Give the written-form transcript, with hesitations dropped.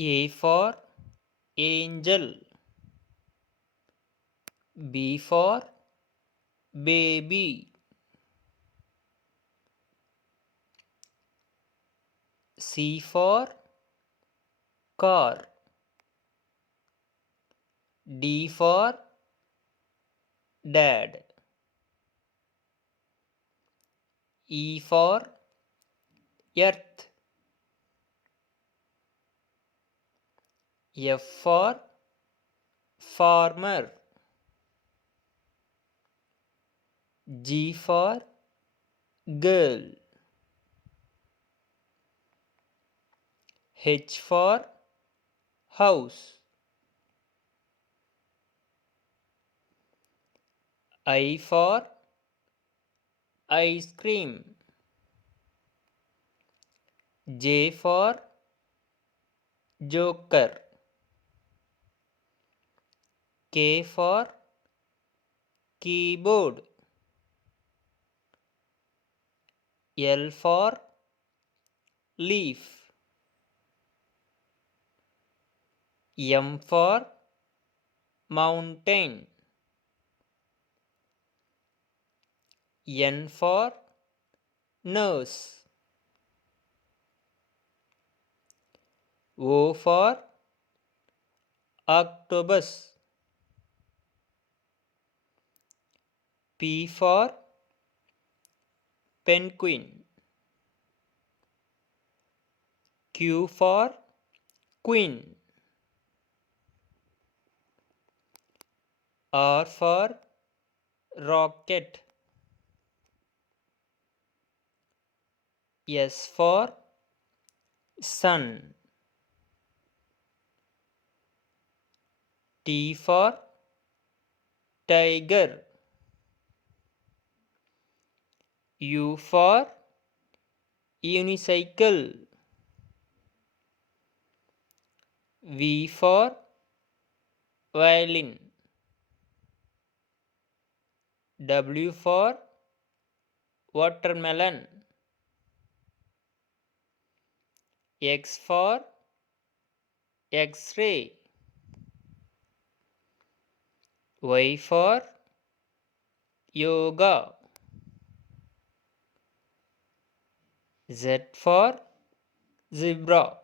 A for angel. B for baby. C for car. D for dad. E for earth. F for farmer. G for girl. H for house. I for ice cream. J for joker. K for keyboard. L for leaf. M for mountain. N for nurse. O for octopus. P for penguin. Q for queen. R for rocket. S for sun. T for tiger. U for unicycle. V for violin. W for watermelon. X for Xray. Y for yoga. Z for zebra.